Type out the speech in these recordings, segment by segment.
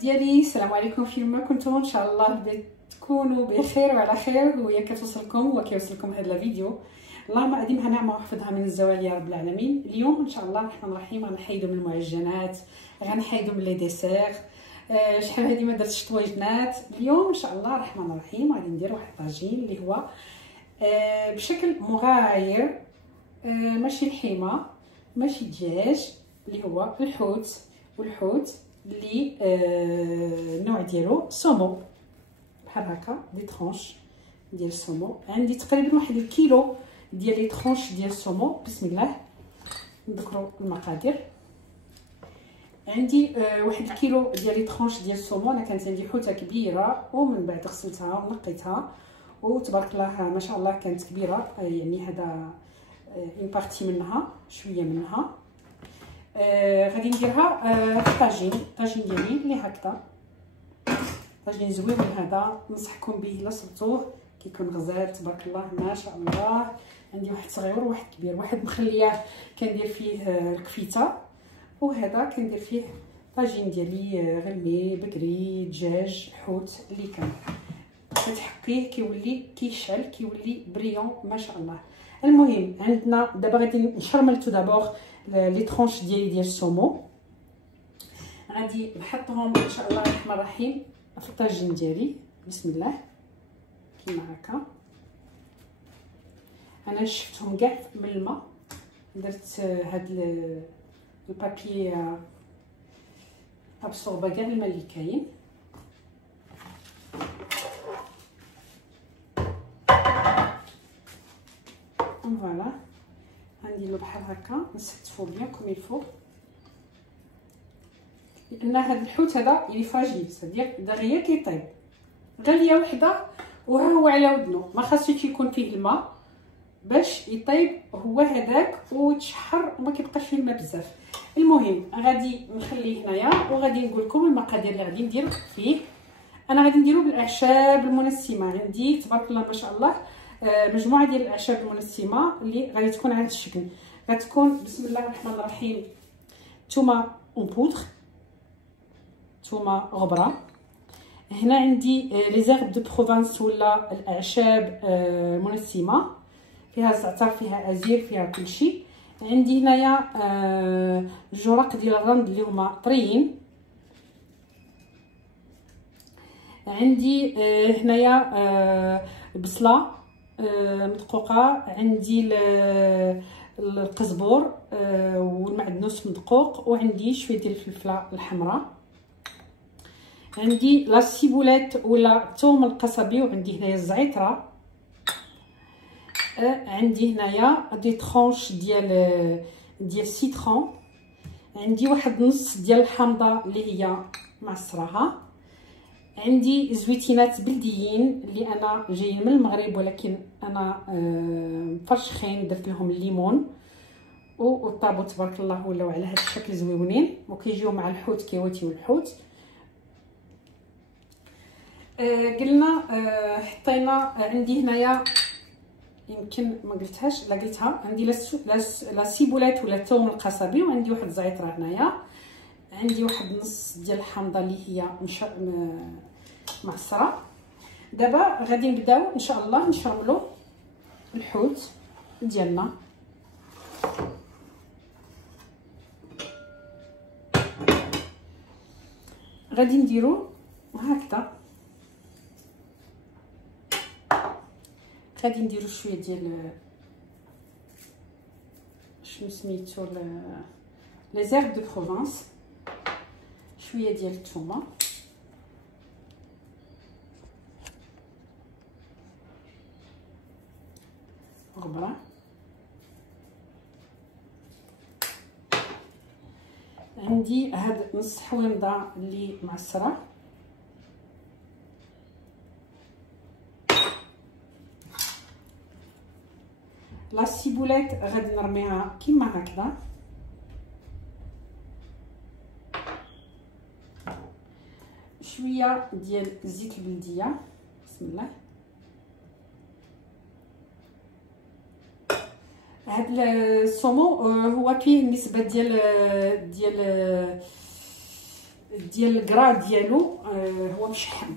ديالي، السلام عليكم. فيما كنتم ان شاء الله تكونوا بخير وعلى خير ويا كتوصلكم وكيوصلكم هذا الفيديو. اللهم اديمها نعمه وحفظها من الزوال يا رب العالمين. اليوم ان شاء الله الرحمن الرحيم غنحيدوا من المعجنات، غنحيدوا من لي ديسير. شحال هذه ما درتش طويجنات. اليوم ان شاء الله الرحمن الرحيم غادي ندير واحد الطاجين اللي هو بشكل مغاير، ماشي الحمى ماشي دجاج، اللي هو الحوت. والحوت اللي النوع ديالو سومو، بحال هكا دي طرونش ديال السومو. عندي تقريبا واحد الكيلو ديال لي طرونش ديال السومو. بسم الله نذكروا المقادير. عندي واحد الكيلو ديال لي طرونش ديال السومو. انا كانت عندي حوته كبيره ومن بعد غسلتها ونقيتها وتبارك الله ما شاء الله كانت كبيره، يعني هذا اون بارتي منها، شويه منها. غادي نديرها في الطاجين ديالي اللي هكذا، طاجين زوين هذا، ننصحكم به الا صبتوه كيكون غزال تبارك الله ما شاء الله. عندي واحد صغير وواحد كبير، واحد مخليه كندير فيه الكفيته، وهذا كندير فيه طاجين ديالي غلمي بكري دجاج حوت اللي كان. كتحكيه كيولي كيشعل كيولي بريون ما شاء الله. المهم عندنا دابا غادي نشرمل تو دابور لي طرونش ديال السومو، غادي نحطهم ان شاء الله الرحمن الرحيم في الطاجين ديالي. بسم الله كيما هكا. انا شفتهم كاع بالماء، درت هاد البابي ابسوربا كاع الماء اللي كاين. فوالا غنديرو بحال هكا، نستفو بيان كوم يفو، لان هذا الحوت هذا لي فاجيل صديق دغيا كيطيب غاليه وحده وها هو على ودنو، ما خاصش يكون فيه الماء باش يطيب هو هذاك وتشحر وما كيبقاش فيه الماء بزاف. المهم غادي نخليه هنايا وغادي نقول لكم المقادير اللي غادي ندير فيه. انا غادي نديرو بالاعشاب المنسمه. عندي تبارك الله ما شاء الله مجموعه ديال الاعشاب المنسمه اللي غادي تكون على هذا الشكل. غتكون بسم الله الرحمن الرحيم تومه اون بودر، تومه غبره. هنا عندي لي زيرب دو بروفانس ولا الاعشاب المنسمه، فيها زعتر فيها ازير فيها كلشي. عندي هنايا جرق ديال الرند اللي هما طريين. عندي هنايا بصله مدقوقه. عندي القزبور والمعدنوس مدقوق، وعندي شويه ديال الفلفله الحمراء. عندي لا سيبوليت ولا الثوم القصبي، وعندي هنايا الزعتره. عندي هنايا دي طرونش ديال سيترون. عندي واحد نص ديال الحامضه اللي هي معصراها. عندي زويتينات بلديين اللي انا جايين من المغرب، ولكن انا مفرشخين درت لهم الليمون والطابو تبارك الله ولاو على هذا الشكل زويونين، وكيجيو مع الحوت كيواتيو الحوت. قلنا حطينا. عندي هنايا يمكن ما قلتهاش، لا قلتها، عندي لا سيبولات ولا الثوم القصبي، وعندي واحد الزعتره هنايا. عندي واحد نص ديال الحامضه اللي هي معصره. دابا غادي نبداو ان شاء الله نشرملو الحوت ديالنا. غادي نديرو هكذا، غادي نديرو شويه ديال شنو سميتو لي زيرب دو بروفانس، شويه ديال الثومه، غبره. عندي هاد نص حويمضه اللي معصره. لا سيبولات غادي نرميها كيما هكذا. شويه ديال زيت البلديه بسم الله. هاد السومو هو فيه نسبه ديال ديال الكرا ديالو هو مشحم،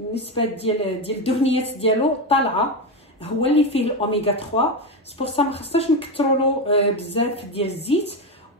النسبه ديال الدهنيات ديالو طالعه، هو اللي فيه الاوميغا 3. سبورصا ما خصناش نكثروا له بزاف ديال الزيت،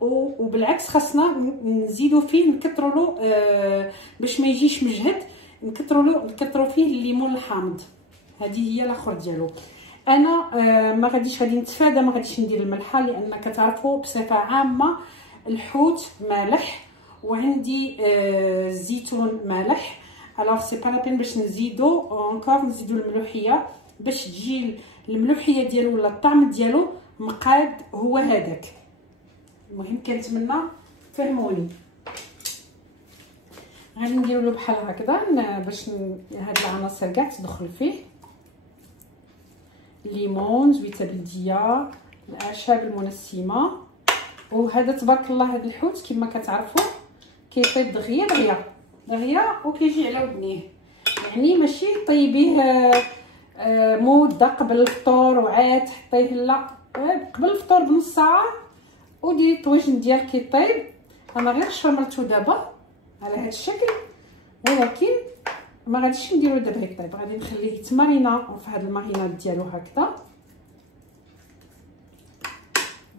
وبالعكس خاصنا نزيدوا فيه نكثروا له باش ما يجيش مجهد، نكثروا فيه الليمون الحامض. هذه هي الاخر ديالو. انا ما غادي نتفادى، ما غاديش ندير الملحه، لان كتعرفوا بصفه عامه الحوت مالح، وعندي الزيتون مالح. الوغ سي با لا بين باش نزيدو اونكور نزيدو الملوحيه باش تجي الملوحيه ديالو ولا الطعم ديالو مقاد هو هذاك. المهم كنتمنى فهموني. غادي نديرو له بحال هكذا باش هاد العناصر كاع تدخل فيه، الليمون، زويته بلديه، الاعشاب المنسمه. وهذا تبارك الله هذا الحوت كما كتعرفوا كيطيب دغيا دغيا وكيجي على ودنيه، يعني ماشي طيبيه مده قبل الفطور وعاد حطيه، لا قبل الفطور بنص ساعه وديري الطويجن ديالك كيطيب. انا غير شرملتو دابا على هذا الشكل، ولكن ما غاديش نديرو دابا يطيب، غادي نخليه يتمارينا في هذا الماريناد ديالو هكذا.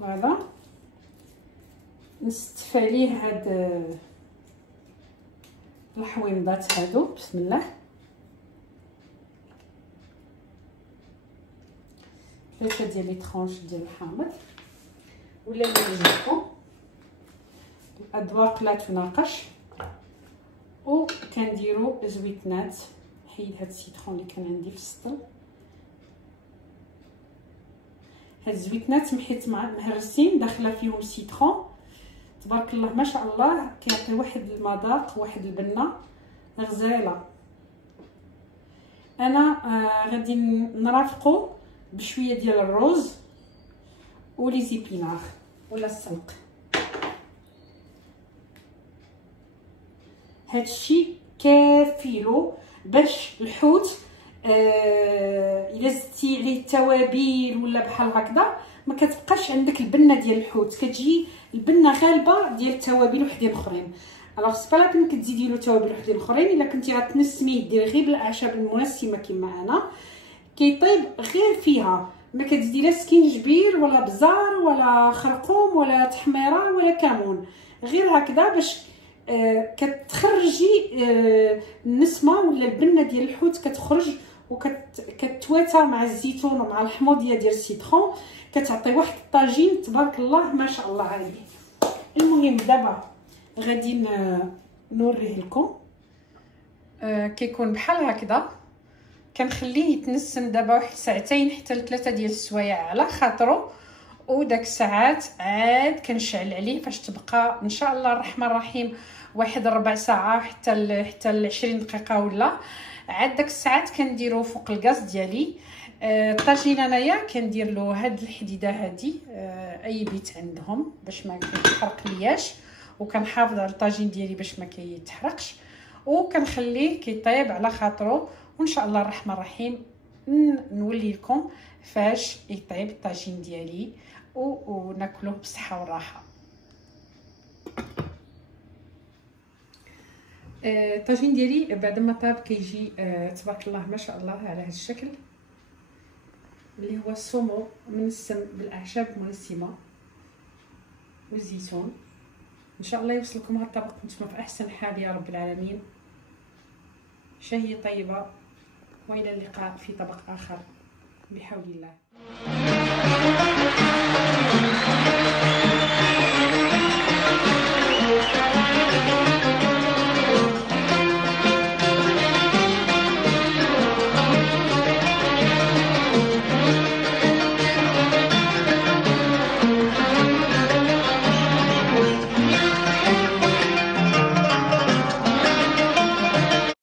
فوالا نستف عليه هاد الحويمضات هادو. بسم الله. 3 ديال لي طرونش ديال الحامض ولا اللي يعجبكم، الاذواق لا تناقش. وكنديروا زويتنات، حيد هاد السيترون اللي كان عندي في السطل. هاد الزويتنات محيت مع مهرسين داخله فيهم سيترون، تبارك الله ما شاء الله كيعطي واحد المذاق واحد البنه غزاله. انا غادي نرافقو بشويه ديال الروز ولي زيبينار ولا السلق. هادشي كافيلو باش الحوت الا زدتي عليه التوابل ولا بحال هكذا ما كتبقاش عندك البنه ديال الحوت، كتجي البنه غالبه ديال التوابل وحدين اخرين. الوغ سي با لا بين كتزيدي له توابل وحدين اخرين. الا كنتي غتنسميه ديري غير بالاعشاب المنسمه كما انا، كيطيب غير فيها، ما كتزيدي لا سكينجبير ولا بزار ولا خرقوم ولا تحميره ولا كمون، غير هكذا باش كتخرجي النسمه ولا البنه ديال الحوت كتخرج وكتواتى مع الزيتون ومع الحموضيه ديال السيترون، كتعطي واحد الطاجين تبارك الله ما شاء الله عليه. المهم دابا غادي نوريه لكم. كيكون بحال هكذا، كنخليه يتنسم دابا واحد ساعتين حتى ل3 ديال السوايع على خاطرو، وداك الساعات عاد كنشعل عليه فاش تبقى ان شاء الله الرحمن الرحيم واحد ربع ساعه حتى 20 دقيقه ولا عاد. داك الساعات كنديرو فوق الغاز ديالي. الطاجين انايا كندير له هاد الحديده هادي اي بيت عندهم باش ما كيتحرق لياش، وكنحافظ على الطاجين ديالي باش ما كيتحرقش، وكنخليه كيطيب على خاطرو. وان شاء الله الرحمن الرحيم نولي لكم فاش يطيب الطاجين ديالي وناكلوه بالصحه والراحه. الطاجين ديالي بعد ما طاب كيجي تبارك الله ما شاء الله على هذا الشكل، اللي هو السومو منسم بالاعشاب المنسمه والزيتون. ان شاء الله يوصلكم هذا الطبق وانتم في احسن حال يا رب العالمين. شهية طيبه، والى اللقاء في طبق اخر بحول الله.